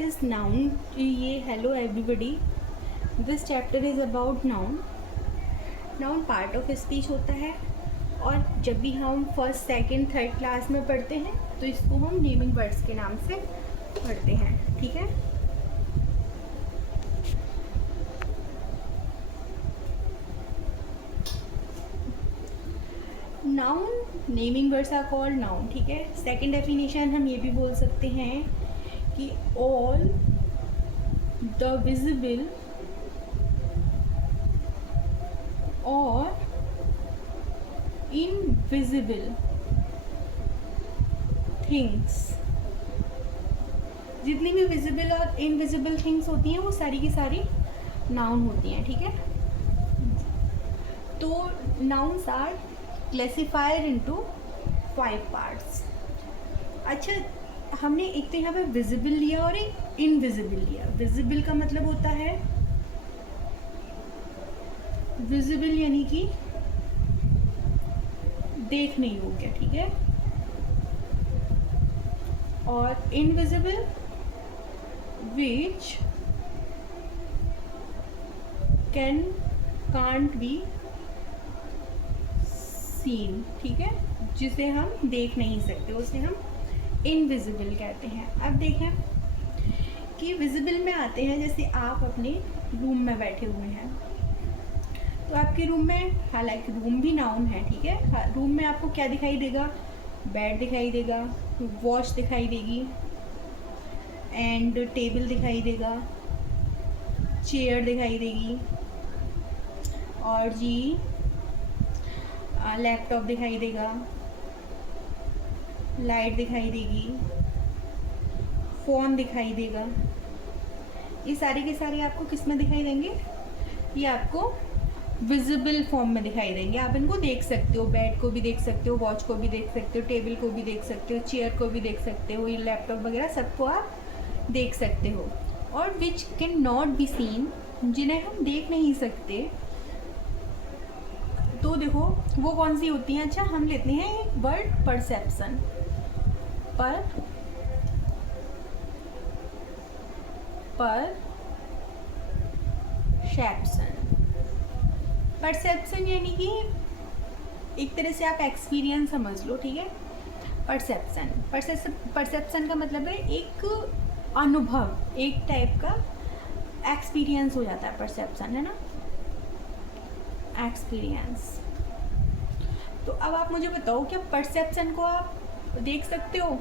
is noun. ये hello everybody. This chapter is about noun. Noun part of speech होता है और जब भी हम फर्स्ट सेकंड थर्ड क्लास में पढ़ते हैं तो इसको हम नेमिंग वर्ड्स के नाम से पढ़ते हैं. ठीक है. Noun naming words are called noun. ठीक है. सेकंड डेफिनेशन हम ये भी बोल सकते हैं कि ऑल द विजिबल और इनविजिबल थिंग्स, जितनी भी विजिबल और इनविजिबल थिंग्स होती हैं वो सारी की सारी नाउन होती हैं. ठीक है. तो nouns are classified into 5 parts. अच्छा, हमने एक तो यहाँ पे विजिबल लिया और एक इनविजिबल लिया. विजिबल का मतलब होता है विजिबल यानी कि देखने योग्य. ठीक है. और invisible which can't be scene. ठीक है. जिसे हम देख नहीं सकते उसे हम इनविजिबल कहते हैं. अब देखें कि विजिबल में आते हैं. जैसे आप अपने रूम में बैठे हुए हैं तो आपके रूम में, हालांकि रूम भी नाउन है. ठीक है. रूम में आपको क्या दिखाई देगा? बेड दिखाई देगा, वॉच दिखाई देगी, एंड टेबल दिखाई देगा, चेयर दिखाई देगी, और जी लैपटॉप दिखाई देगा, लाइट दिखाई देगी, फ़ोन दिखाई देगा. ये सारे के सारे आपको किस में दिखाई देंगे? ये आपको विजिबल फॉर्म में दिखाई देंगे. आप इनको देख सकते हो. बेड को भी देख सकते हो, वॉच को भी देख सकते हो, टेबल को भी देख सकते हो, चेयर को भी देख सकते हो, ये लैपटॉप वगैरह सबको आप देख सकते हो. और which can not be seen, जिन्हें हम देख नहीं सकते, तो देखो वो कौन सी होती हैं? अच्छा, हम लेते हैं एक वर्ड परसेप्शन. परसेप्शन यानी कि एक तरह से आप एक्सपीरियंस समझ लो. ठीक है. परसेप्शन का मतलब है एक अनुभव, एक टाइप का एक्सपीरियंस हो जाता है परसेप्शन, है ना. एक्सपीरियंस. तो अब आप मुझे बताओ, क्या परसेप्शन को आप देख सकते हो?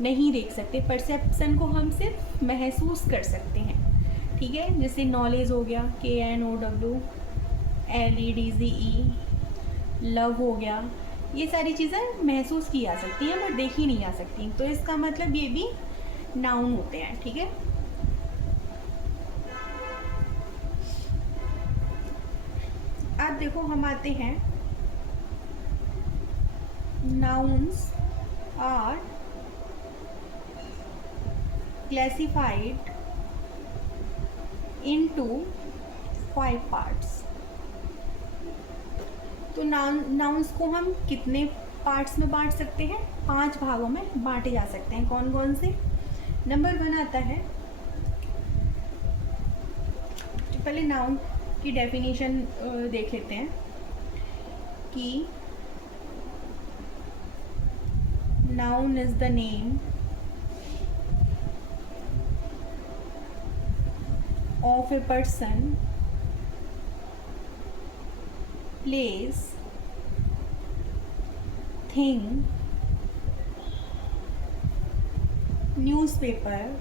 नहीं देख सकते. परसेप्शन को हम सिर्फ महसूस कर सकते हैं. ठीक है. जैसे नॉलेज हो गया, KNOW LEDZE, लव हो गया, ये सारी चीज़ें महसूस की जा सकती हैं बट देखी नहीं जा सकती. तो इसका मतलब ये भी नाउन होते हैं. ठीक है. अब देखो हम आते हैं, nouns are classified into 5 parts. तो नाउन्स को हम कितने पार्ट्स में बांट सकते हैं? 5 भागों में बांटे जा सकते हैं. कौन कौन से? नंबर 1 आता है, तो पहले नाउन की डेफिनेशन देख लेते हैं कि noun is the name of a person, place, thing, newspaper,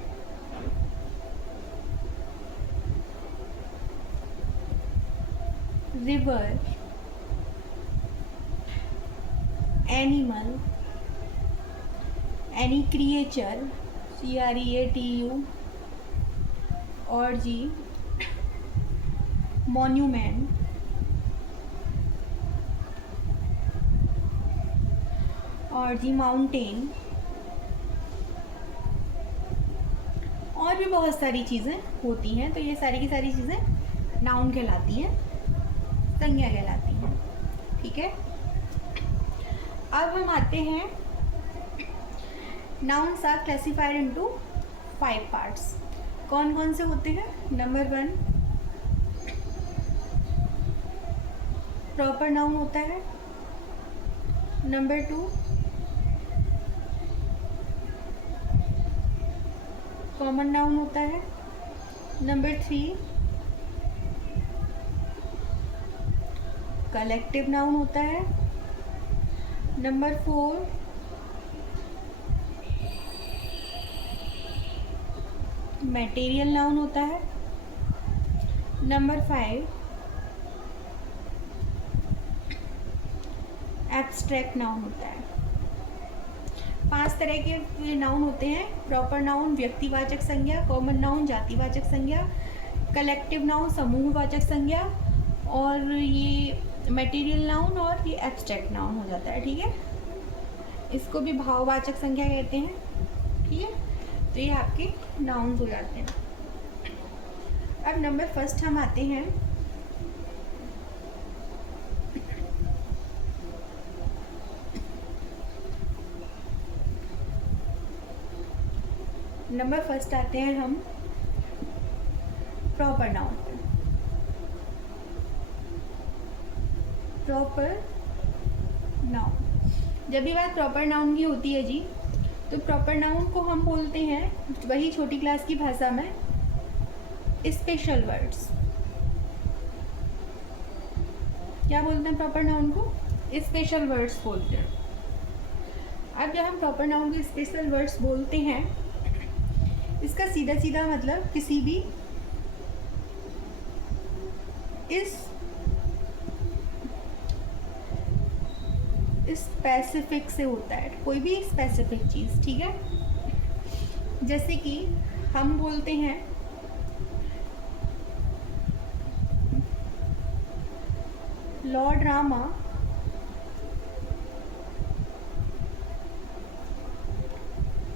river, animal, any creature, CREATU, और जी monument, और जी माउंटेन, और भी बहुत सारी चीज़ें होती हैं. तो ये सारी की सारी चीज़ें नाउन कहलाती हैं, संज्ञा कहलाती हैं. ठीक है. अब हम आते हैं, nouns are classified into 5 parts. कौन कौन से होते हैं? नंबर 1 प्रॉपर नाउन होता है, नंबर 2 कॉमन नाउन होता है, नंबर 3 कलेक्टिव नाउन होता है, नंबर 4 मटेरियल नाउन होता है, नंबर 5 एब्स्ट्रैक्ट नाउन होता है। 5 तरह के नाउन होते हैं। प्रॉपर नाउन व्यक्तिवाचक संज्ञा, कॉमन नाउन जातिवाचक संज्ञा, कलेक्टिव नाउन समूहवाचक संज्ञा, और ये मटेरियल नाउन और ये एब्स्ट्रैक्ट नाउन हो जाता है। ठीक है, इसको भी भाववाचक संज्ञा कहते हैं। ठीक है, तो ये आपके नाउन्स हो जाते हैं। अब नंबर फर्स्ट हम आते हैं हम प्रॉपर नाउन पे। प्रॉपर नाउन, जब भी बात प्रॉपर नाउन की होती है जी, तो प्रॉपर नाउन को हम बोलते हैं वही छोटी क्लास की भाषा में स्पेशल वर्ड्स। क्या बोलते हैं प्रॉपर नाउन को? स्पेशल वर्ड्स बोलते हैं। अब जब हम प्रॉपर नाउन को स्पेशल वर्ड्स बोलते हैं, इसका सीधा सीधा मतलब किसी भी इस स्पेसिफिक से होता है, कोई भी स्पेसिफिक चीज़। ठीक है, जैसे कि हम बोलते हैं lord Rama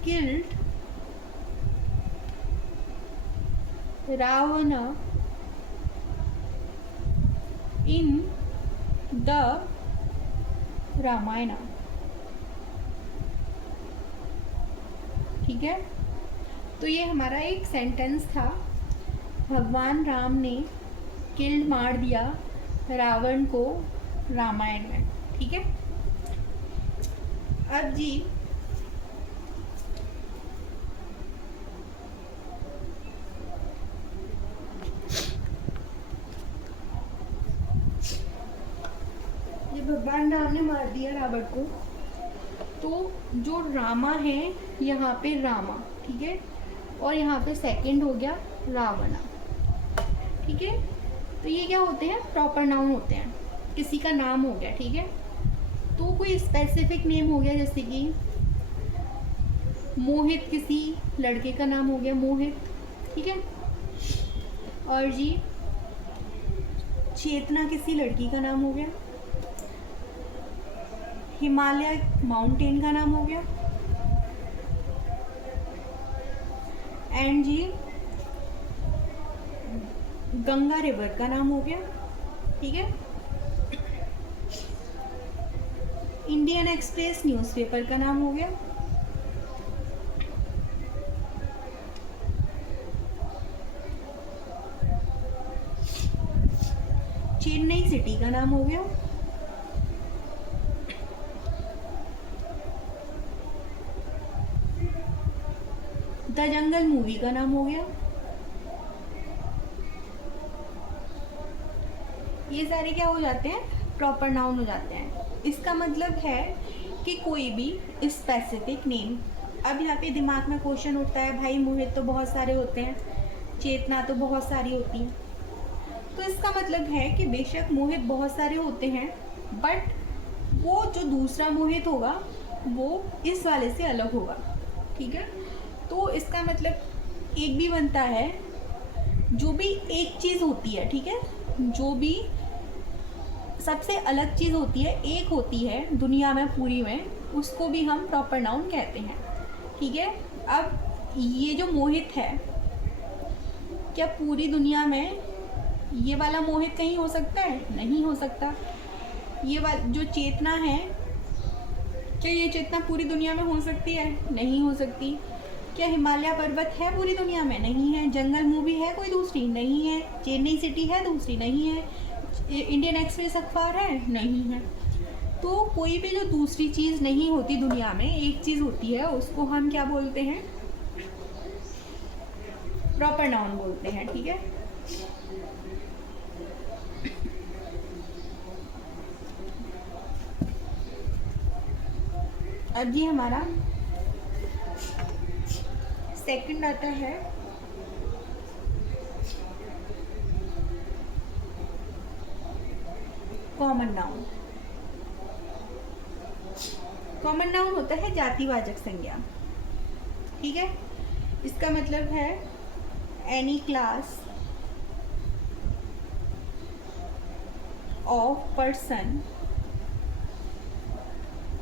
killed Ravana in the Ramayana. ठीक है, तो ये हमारा एक सेंटेंस था, भगवान राम ने किल्ड मार दिया रावण को रामायण में। ठीक है, अब जी भगवान राम ने मार दिया रावण को, तो जो रामा है यहाँ पे रामा, ठीक है, और यहाँ पे सेकंड हो गया रावणा। ठीक है, तो ये क्या होते हैं? प्रॉपर नाउन होते हैं, किसी का नाम हो गया। ठीक है, तो कोई स्पेसिफिक नेम हो गया, जैसे कि मोहित किसी लड़के का नाम हो गया, मोहित। ठीक है, और जी चेतना किसी लड़की का नाम हो गया, हिमालय माउंटेन का नाम हो गया, एंड जी गंगा रिवर का नाम हो गया। ठीक है, इंडियन एक्सप्रेस न्यूज़पेपर का नाम हो गया, चेन्नई सिटी का नाम हो गया, द जंगल मूवी का नाम हो गया। ये सारे क्या हो जाते हैं? प्रॉपर नाउन हो जाते हैं। इसका मतलब है कि कोई भी स्पेसिफिक नेम। अब यहाँ पे दिमाग में क्वेश्चन उठता है, भाई मोहित तो बहुत सारे होते हैं, चेतना तो बहुत सारी होती है, तो इसका मतलब है कि बेशक मोहित बहुत सारे होते हैं, बट वो जो दूसरा मोहित होगा वो इस वाले से अलग होगा। ठीक है, तो इसका मतलब एक भी बनता है, जो भी एक चीज़ होती है, ठीक है, जो भी सबसे अलग चीज़ होती है, एक होती है दुनिया में पूरी में, उसको भी हम प्रॉपर नाउन कहते हैं। ठीक है, अब ये जो मोहित है, क्या पूरी दुनिया में ये वाला मोहित कहीं हो सकता है? नहीं हो सकता। ये वाला जो चेतना है, क्या ये चेतना पूरी दुनिया में हो सकती है? नहीं हो सकती। क्या हिमालय पर्वत है पूरी दुनिया में? नहीं है। जंगल मूवी है कोई दूसरी? नहीं है। चेन्नई सिटी है दूसरी? नहीं है। इंडियन एक्सप्रेस अखबार है? नहीं है। तो कोई भी जो दूसरी चीज़ नहीं होती दुनिया में, एक चीज़ होती है, उसको हम क्या बोलते हैं? प्रॉपर नाउन बोलते हैं। ठीक है, अब जी हमारा सेकंड आता है कॉमन नाउन। कॉमन नाउन होता है जातिवाचक संज्ञा। ठीक है, इसका मतलब है एनी क्लास ऑफ पर्सन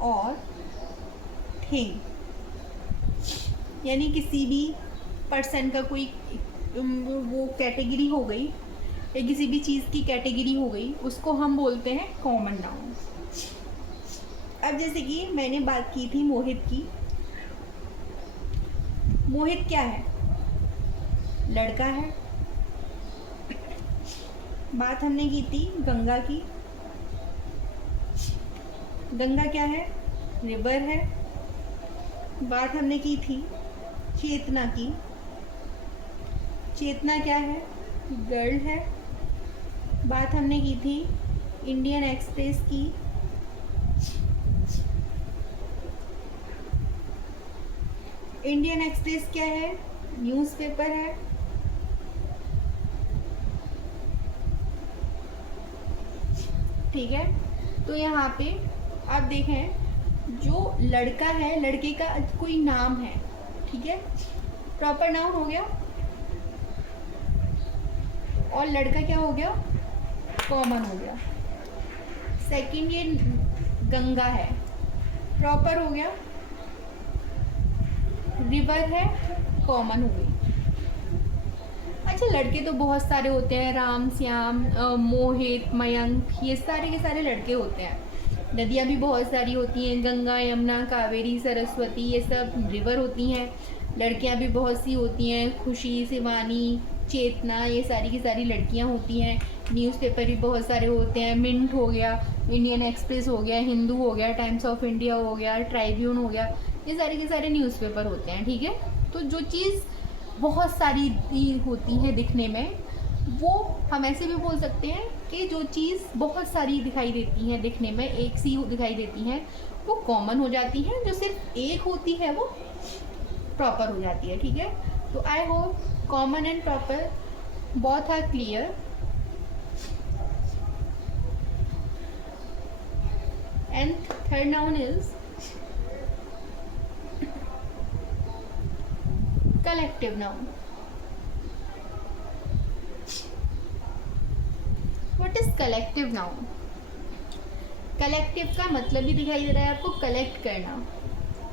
और थिंग, यानी किसी भी पर्सन का कोई वो कैटेगरी हो गई या किसी भी चीज़ की कैटेगरी हो गई, उसको हम बोलते हैं कॉमन नाउन। अब जैसे कि मैंने बात की थी मोहित की। मोहित क्या है? लड़का है। बात हमने की थी गंगा की। गंगा क्या है? रिवर है। बात हमने की थी चेतना की। चेतना क्या है? गर्ल है। बात हमने की थी इंडियन एक्सप्रेस की। इंडियन एक्सप्रेस क्या है? न्यूज़पेपर है। ठीक है, तो यहाँ पे आप देखें, जो लड़का है, लड़के का कोई नाम है। ठीक है, प्रॉपर नाउन हो गया, और लड़का क्या हो गया? कॉमन हो गया। सेकंड, ये गंगा है, प्रॉपर हो गया। रिवर है, कॉमन हो गई। अच्छा, लड़के तो बहुत सारे होते हैं, राम, श्याम, मोहित, मयंक, ये सारे के सारे लड़के होते हैं। नदियाँ भी बहुत सारी होती हैं, गंगा, यमुना, कावेरी, सरस्वती, ये सब रिवर होती हैं। लड़कियाँ भी बहुत सी होती हैं, खुशी, शिवानी, चेतना, ये सारी की सारी लड़कियाँ होती हैं। न्यूज़पेपर भी बहुत सारे होते हैं, मिंट हो गया, इंडियन एक्सप्रेस हो गया, हिंदू हो गया, टाइम्स ऑफ इंडिया हो गया, ट्राइब्यून हो गया, ये सारे के सारे न्यूज़पेपर होते हैं। ठीक है, तो जो चीज़ बहुत सारी होती है दिखने में, वो हम ऐसे भी बोल सकते हैं कि जो चीज़ बहुत सारी दिखाई देती है दिखने में, एक सी दिखाई देती है, वो कॉमन हो जाती है। जो सिर्फ एक होती है वो प्रॉपर हो जाती है। ठीक है, तो I hope common and proper both are clear. And third noun is collective noun. What is collective noun? Collective का मतलब ही दिखाई दे रहा है आपको, कलेक्ट करना,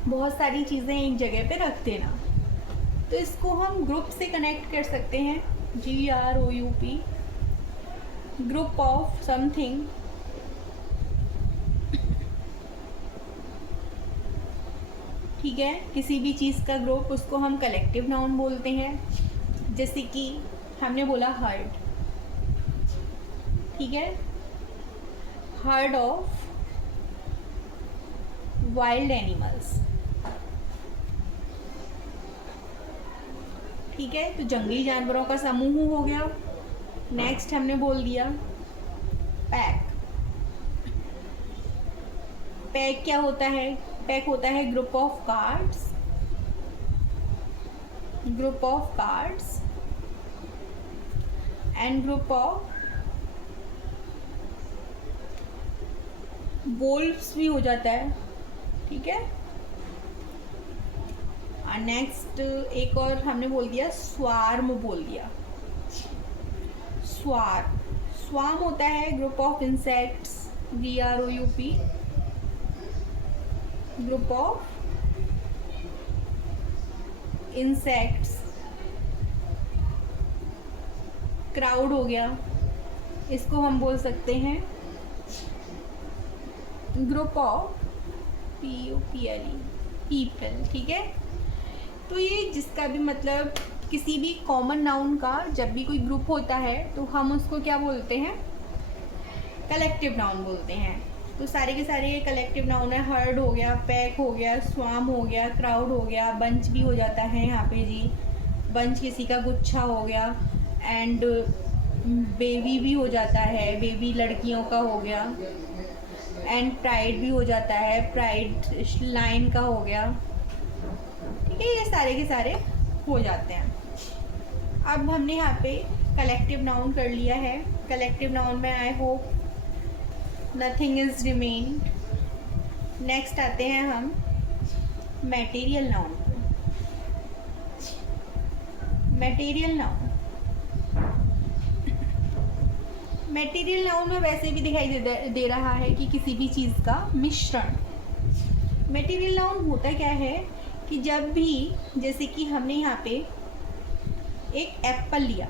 बहुत सारी चीज़ें एक जगह पे रख देना। तो इसको हम ग्रुप से कनेक्ट कर सकते हैं, GROUP, ग्रुप ऑफ समथिंग। ठीक है, किसी भी चीज़ का ग्रुप, उसको हम कलेक्टिव नाउन बोलते हैं। जैसे कि हमने बोला हर्ड, ठीक है, हर्ड ऑफ वाइल्ड एनिमल्स। ठीक है, तो जंगली जानवरों का समूह हो गया। नेक्स्ट हमने बोल दिया पैक। पैक क्या होता है? पैक होता है group of cards, group of cards and group of wolfs भी हो जाता है। ठीक है, और नेक्स्ट एक और हमने बोल दिया स्वार्म, बोल दिया स्वार्म। स्वार्म होता है group of insects, GROUP, group of insects. Crowd हो गया, इसको हम बोल सकते हैं ग्रुप ऑफ PUPLE, पीपल। ठीक है, तो ये जिसका भी मतलब किसी भी कॉमन नाउन का जब भी कोई ग्रुप होता है तो हम उसको क्या बोलते हैं, कलेक्टिव नाउन बोलते हैं। तो सारे के सारे कलेक्टिव नाउन है। हर्ड हो गया, पैक हो गया, स्वाम हो गया, क्राउड हो गया, बंच भी हो जाता है यहाँ पे जी, बंच किसी का गुच्छा हो गया, एंड बेबी भी हो जाता है, बेबी लड़कियों का हो गया, एंड प्राइड भी हो जाता है, प्राइड लाइन का हो गया। ठीक है, ये सारे के सारे हो जाते हैं। अब हमने यहाँ पे कलेक्टिव नाउन कर लिया है। कलेक्टिव नाउन में I hope nothing is remain. Next आते हैं हम मटेरियल नाउन पे। मटेरियल नाउन, मटेरियल नाउन में वैसे भी दिखाई दे रहा है कि किसी भी चीज़ का मिश्रण। मटेरियल नाउन होता क्या है कि जब भी, जैसे कि हमने यहाँ पे एक एप्पल लिया,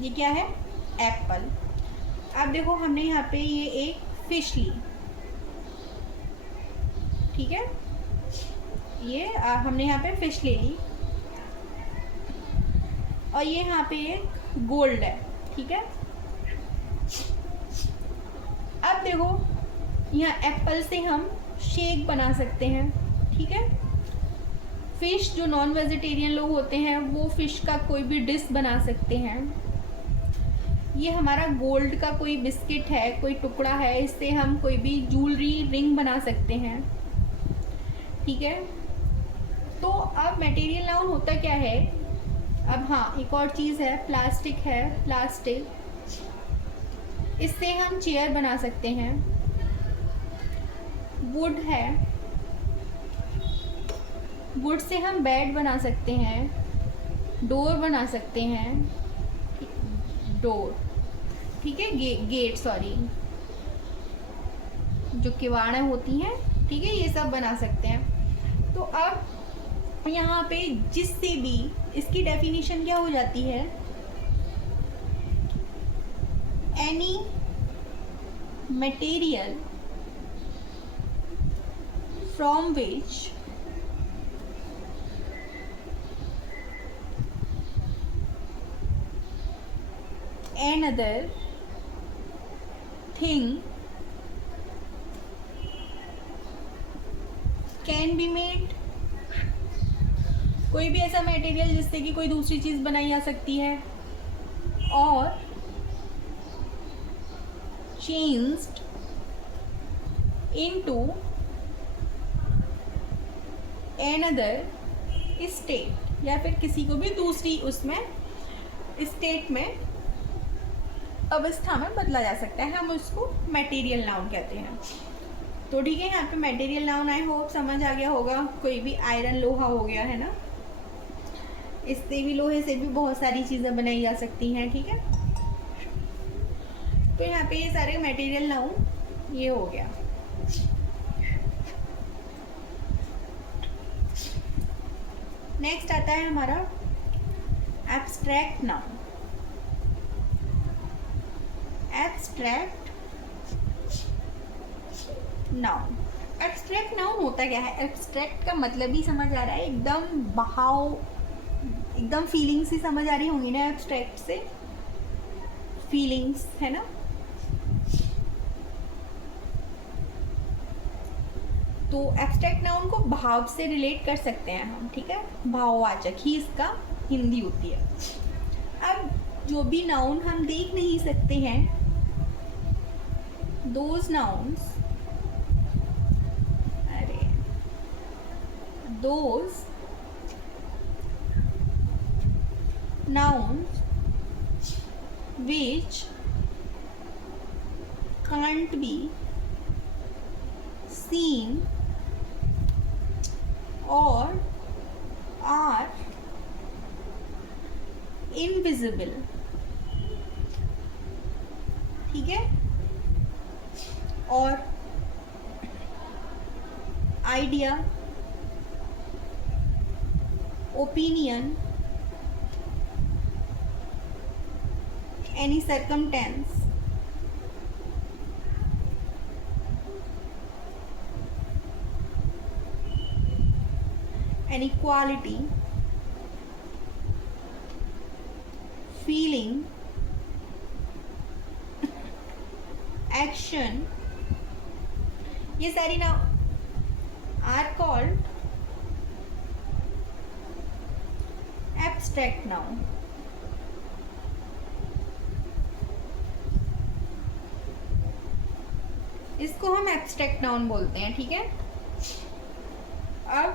ये क्या है, एप्पल। अब देखो हमने यहाँ पे ये एक फिश ली, ठीक है, ये हमने यहाँ पे फिश ले ली, और ये यहाँ पे एक गोल्ड है, ठीक है। अब देखो यहाँ एप्पल से हम शेक बना सकते हैं, ठीक है। फिश, जो नॉन वेजिटेरियन लोग होते हैं वो फिश का कोई भी डिश बना सकते हैं। ये हमारा गोल्ड का कोई बिस्किट है, कोई टुकड़ा है, इससे हम कोई भी ज्वेलरी रिंग बना सकते हैं, ठीक है। तो अब मटेरियल नाउन होता क्या है, अब हाँ एक और चीज़ है, प्लास्टिक है, प्लास्टिक, इससे हम चेयर बना सकते हैं। वुड है, वुड से हम बेड बना सकते हैं, डोर बना सकते हैं, डोर, ठीक है, गेट सॉरी, जो किवाड़ें होती हैं, ठीक है, ये सब बना सकते हैं। तो अब यहाँ पे जिससे भी, इसकी डेफिनेशन क्या हो जाती है, any material from which another thing can be made। कोई भी ऐसा मटेरियल जिससे कि कोई दूसरी चीज़ बनाई जा सकती है, और changed into another state, या फिर किसी को भी दूसरी उसमें स्टेट में, अवस्था में बदला जा सकता है, हम उसको मटेरियल नाउन कहते हैं। तो ठीक है, यहाँ पे मटेरियल नाउन आई होप समझ आ गया होगा। कोई भी आयरन, लोहा हो गया है ना, इससे भी, लोहे से भी बहुत सारी चीज़ें बनाई जा सकती हैं, ठीक है। तो यहाँ पे ये सारे मटेरियल नाउन ये हो गया। नेक्स्ट आता है हमारा abstract noun. Abstract noun, abstract noun होता क्या है, एब्स्ट्रैक्ट का मतलब ही समझ आ रहा है, एकदम बहाव, एकदम फीलिंग्स ही समझ आ रही होंगी ना, एब्स्ट्रैक्ट से फीलिंग्स, है ना। तो एब्स्ट्रैक्ट नाउन को भाव से रिलेट कर सकते हैं हम, ठीक है, भाववाचक ही इसका हिंदी होती है। अब जो भी नाउन हम देख नहीं सकते हैं, दोज नाउन्स, अरे those nouns which can't be seen or are invisible, ठीक है। और idea, opinion, any circumstance, any quality, feeling, action, ये सारी ना are called abstract noun. इसको हम एब्स्ट्रैक्ट नाउन बोलते हैं, ठीक है। अब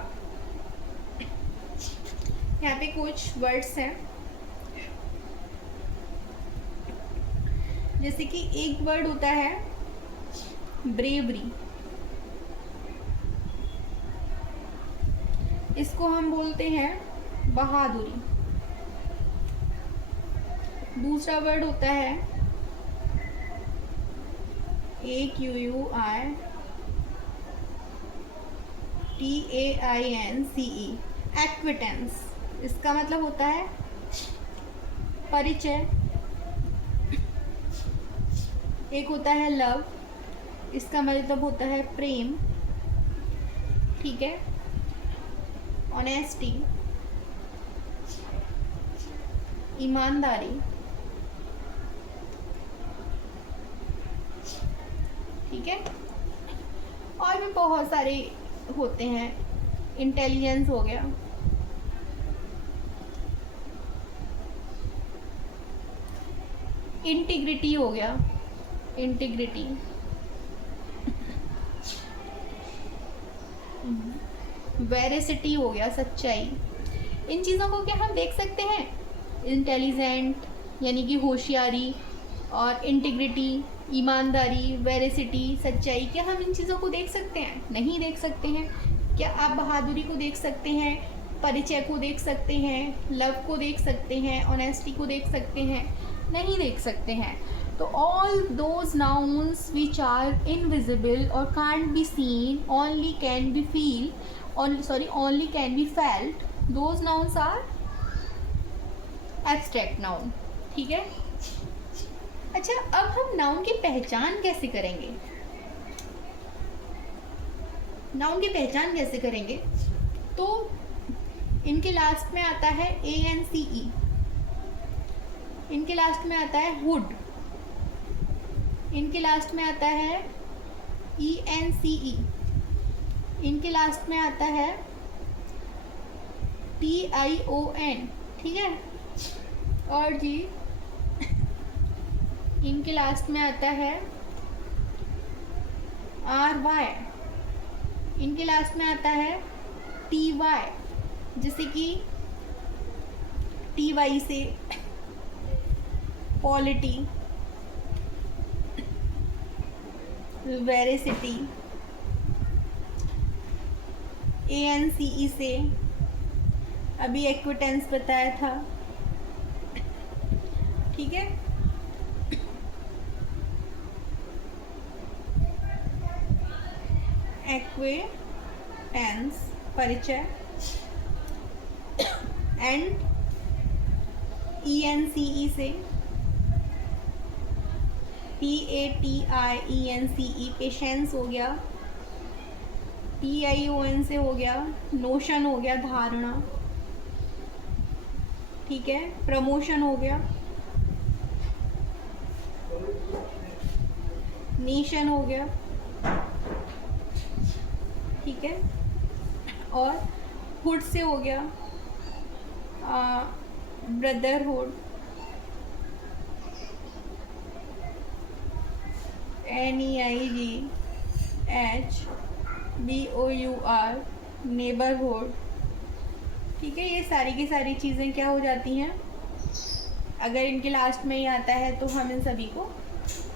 यहाँ पे कुछ वर्ड्स हैं, जैसे कि एक वर्ड होता है ब्रेवरी, इसको हम बोलते हैं बहादुरी। दूसरा वर्ड होता है AQUITAINCE, एक्विटेंस। इसका मतलब होता है परिचय। एक होता है लव, इसका मतलब होता है प्रेम, ठीक है। ऑनेस्टी, ईमानदारी, ठीक है। और भी बहुत सारे होते हैं, इंटेलिजेंस हो गया, इंटीग्रिटी हो गया, इंटीग्रिटी, वेरिसिटी हो गया, सच्चाई। इन चीज़ों को क्या हम देख सकते हैं? इंटेलिजेंट यानी कि होशियारी, और इंटीग्रिटी ईमानदारी, वेरिसिटी सच्चाई, क्या हम इन चीज़ों को देख सकते हैं? नहीं देख सकते हैं। क्या आप बहादुरी को देख सकते हैं, परिचय को देख सकते हैं, लव को देख सकते हैं, ऑनेस्टी को देख सकते हैं? नहीं देख सकते हैं। तो all those nouns which are invisible और can't be seen, only can be feel, only can be felt, those nouns are abstract noun, ठीक है। अच्छा, अब हम नाउन की पहचान कैसे करेंगे? नाउन की पहचान कैसे करेंगे? तो इनके लास्ट में आता है ANCE, इनके लास्ट में आता है हुड, इनके लास्ट में आता है ENCE, इनके लास्ट में आता है TION, ठीक है। और जी इनके लास्ट में आता है RY, इनके लास्ट में आता है TY, जैसे कि TY से पॉलिटी, वेरिसिटी, ANCE से अभी एक्विटेंस बताया था, ठीक है। एक्विटेंस परिचय, एंड ENCE से PATIENCE पेशेंस हो गया, TION से हो गया नोशन, हो गया धारणा, ठीक है। प्रमोशन हो गया, नेशन हो गया, ठीक है। और हुड से हो गया ब्रदरहुड, NEIGHBOUR नेबरहुड, ठीक है। ये सारी की सारी चीज़ें क्या हो जाती हैं? अगर इनके लास्ट में ही आता है तो हम इन सभी को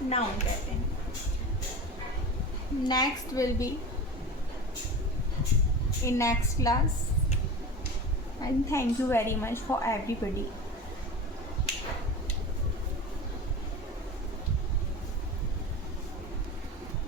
नाउन कहते हैं। Next will be in next class, and thank you very much for everybody.